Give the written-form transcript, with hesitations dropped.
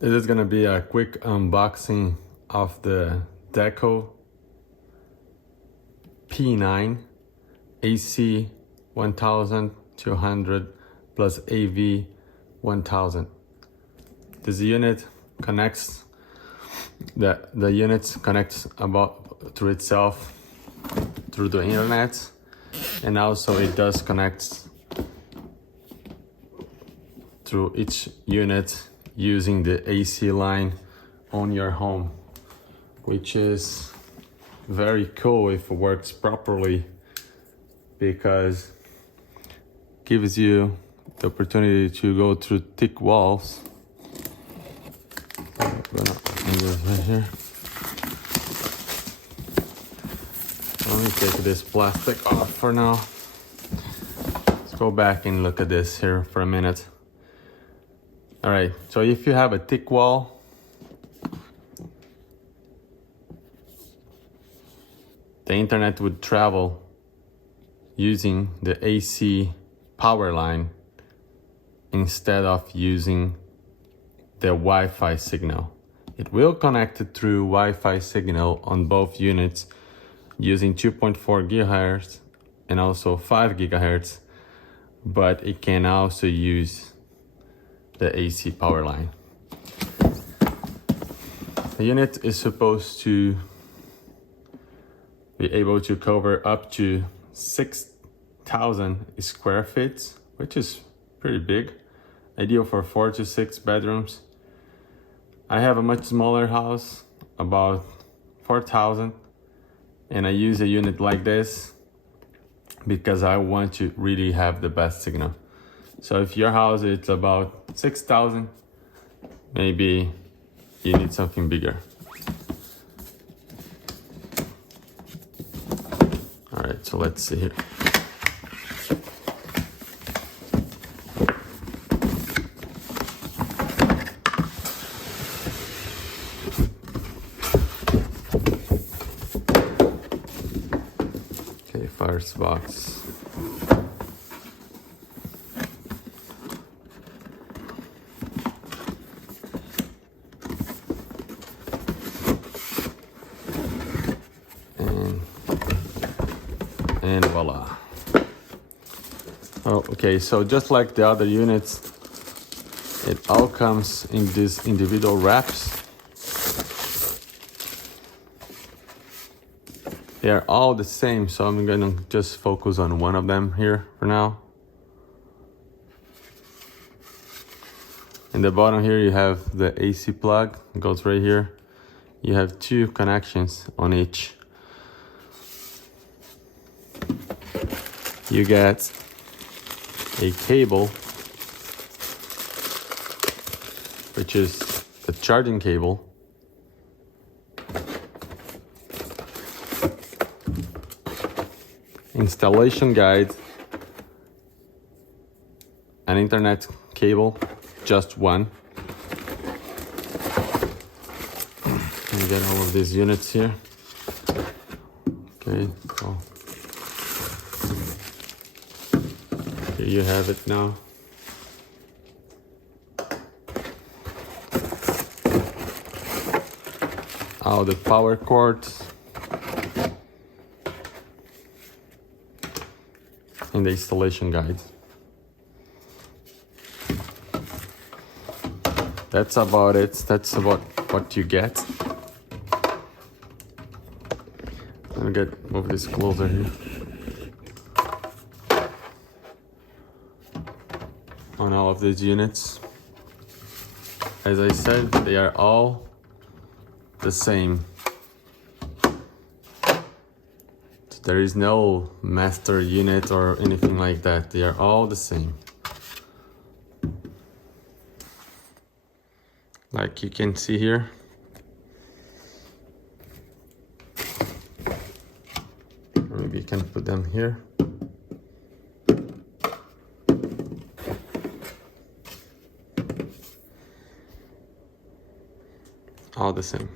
This is gonna be a quick unboxing of the Deco P9 AC 1200 plus AV 1000. This unit connects the unit connects about to itself through the internet, and also it does connect through each unit using the AC line on your home, which is very cool if it works properly, because it gives you the opportunity to go through thick walls. I'm gonna open this right here. Let me take this plastic off for now. Let's go back and look at this here for a minute. All right, so if you have a thick wall, the internet would travel using the AC power line instead of using the Wi-Fi signal. It will connect it through Wi-Fi signal on both units using 2.4 gigahertz and also 5 gigahertz, but it can also use the AC power line. The unit is supposed to be able to cover up to 6,000 square feet, which is pretty big, ideal for 4 to 6 bedrooms. I have a much smaller house, about 4,000, and I use a unit like this because I want to really have the best signal. So if your house is about 6,000, maybe you need something bigger. All right, so let's see here. Okay, first box. And voila. Oh, okay, so just like the other units, it all comes in these individual wraps. They are all the same, so I'm gonna just focus on one of them here for now. In the bottom here you have the AC plug, it goes right here. You have 2 connections on each. You get a cable, which is the charging cable. Installation guide, an internet cable, just one. And get all of these units here. Okay, so here you have it now. All the power cords and the installation guide. That's about it. That's about what you get. I'm gonna move this closer here. On all of these units, as I said, they are all the same. There is no master unit or anything like that. They are all the same. Like you can see here. Maybe you can put them here. All the same.